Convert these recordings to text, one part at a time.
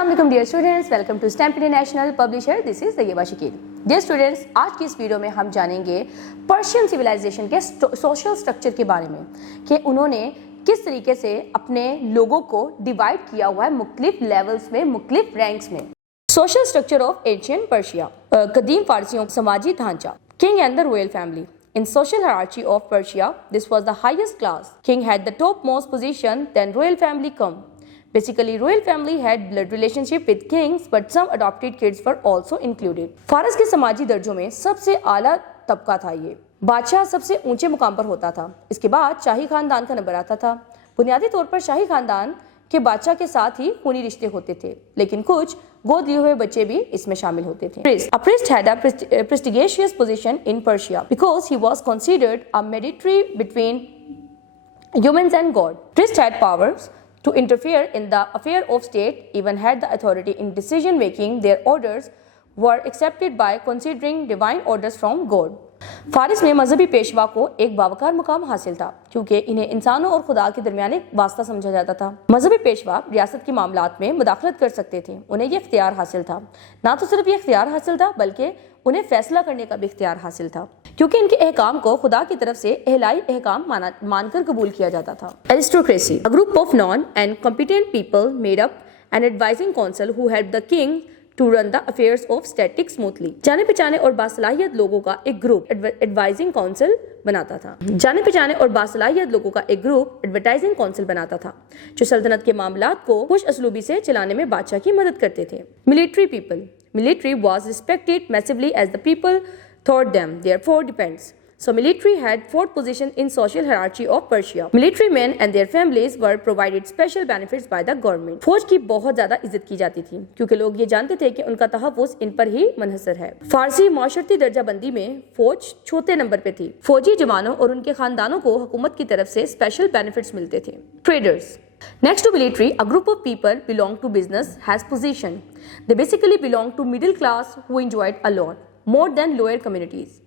अस्सलाम वालेकुम dear students, welcome to stamp international publisher. This is Tayyaba Shakeel. Dear students, आज की इस वीडियो में हम जानेंगे पर्शियन सिविलाइजेशन के सोशल स्ट्रक्चर के बारे में कि उन्होंने किस तरीके से अपने लोगों को डिवाइड किया हुआ है मुख्तलिफ लेवल्स में, मुख्तलिफ रैंक्स में। Social structure of ancient Persia, कदीम फारसियों का समाजी ढांचा। King and the royal family. In social hierarchy of Persia, this was the highest class. King had the topmost position, then royal family come. Basically, royal family had blood relationship with kings, but some adopted kids were also included. फारस के समाजी दर्जों में सबसे आला तबका था ये। बादशाह सबसे ऊंचे मुकाम पर होता था। इसके बाद शाही खानदान का नंबर आता था। बुनियादी तौर पर शाही खानदान के बादशाह के साथ ही खूनी रिश्ते होते थे, लेकिन कुछ गोद लिए हुए बच्चे भी इसमें शामिल होते थे। A priest had a prestigious position in Persia because he was considered a mediator between humans and God. Priest had powers to interfere in the affair of state, even had the authority in decision making. Their orders were accepted by considering divine orders from God. Faris में मजहबी पेशवा को एक बावकार मुकाम हासिल था क्योंकि इन्हें इंसानों और खुदा के दरमियान एक वास्ता समझा जाता था। मजहबी पेशवा रियासत के मामलात में मुदाखलत कर सकते थे। उन्हें यह इख्तियार हासिल था। ना तो सिर्फ ये इख्तियार हासिल था बल्कि उन्हें फैसला करने का भी इख्तियार हासिल था क्योंकि इनके अहकाम को खुदा की तरफ से इलाही अहकाम मानकर कबूल किया जाता था। Aristocracy, a group of non and competent people made up an advising council who help the king to run the affairs of static smoothly. जाने पहचाने और बासलाहियत लोगों का एक ग्रुप एडवाइजिंग काउंसिल बनाता था। जाने पहचाने और बासलाहियत लोगों का एक ग्रुप एडवर्टाइजिंग काउंसिल बनाता था जो सल्तनत के मामलात को खुश असलूबी से चलाने में बादशाह की मदद करते थे। Military people, military was respected massively as the people thought them therefore depends. So military had fourth position in social hierarchy of Persia. Military men and their families were provided special benefits by the government. फौज की बहुत ज्यादा इज्जत की जाती थी क्योंकि लोग ये जानते थे कि उनका तहफ़्फ़ुज़ इन पर ही मुनहसर है। फारसी माशरती दर्जा बंदी में फौज चौथे नंबर पे थी। फौजी जवानों और उनके खानदानों को हुकूमत की तरफ से स्पेशल बेनिफिट्स मिलते थे। Traders. Next to military, a group of people belong to business has position. They basically belong to middle class who enjoyed a lot more than lower communities.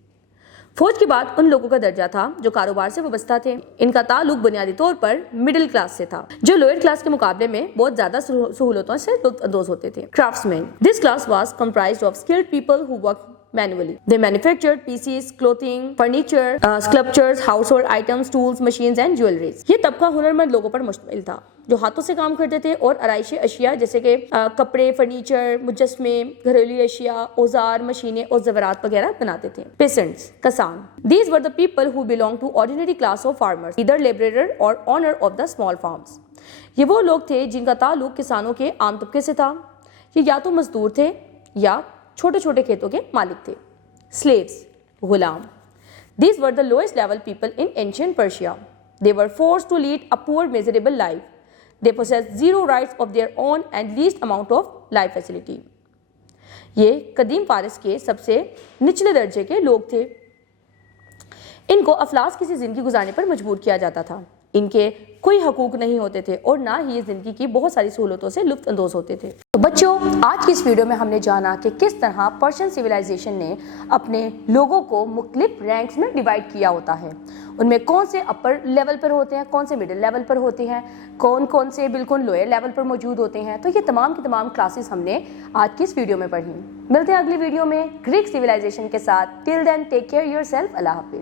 फौज के बाद उन लोगों का दर्जा था जो कारोबार से वाबस्ता थे। इनका ताल्लुक बुनियादी तौर पर मिडिल क्लास से था जो लोअर क्लास के मुकाबले में बहुत ज्यादा सहूलतों से लुत्फ़अंदोज़ होते थे। Craftsman, this class was comprised of skilled people who work manually. They manufactured pieces, clothing, furniture, sculptures, household items, tools, machines and jewelries. ये तबका हुनरमंद लोगों पर मुश्तमिल था जो हाथों से काम करते थे और आराइशी अशिया जैसे कि कपड़े, फर्नीचर, मुजस्मे, घरेलू अशिया, औजार, मशीनें और ज़ेवरात वगैरह बनाते थे। Peasants, किसान, these were the people who belonged to ordinary class of farmers, either laborer or owner of the small farms. ये वो लोग थे जिनका ताल्लुक किसानों के आम तबके से था। ये या तो मजदूर थे या छोटे छोटे खेतों के मालिक थे। Slaves, Ghulam, these were the lowest level people in ancient Persia. They were forced to lead a poor, miserable life. They possessed zero rights of their own and least amount of life facility. ये कदीम फारिस के सबसे निचले दर्जे के लोग थे। इनको अफलास किसी जिंदगी गुजारने पर मजबूर किया जाता था। इनके कोई हकूक नहीं होते थे और ना ही जिंदगी की बहुत सारी सहूलतों से लुत्फ़ अंदोज़ होते थे। तो बच्चों, आज की इस वीडियो में हमने जाना कि किस तरह पर्शियन सिविलाइजेशन ने अपने लोगों को मुख्तलिफ रैंक्स में डिवाइड किया होता है। उनमें कौन से अपर लेवल पर होते हैं, कौन से मिडिल लेवल पर होते हैं, कौन कौन से बिल्कुल लोअर लेवल पर मौजूद होते हैं। तो ये तमाम की तमाम क्लासेस हमने आज की इस वीडियो में पढ़ी। मिलते हैं अगली वीडियो में ग्रीक सिविलाइजेशन के साथ। Till then take care yourself. अल्लाह हाफिज़।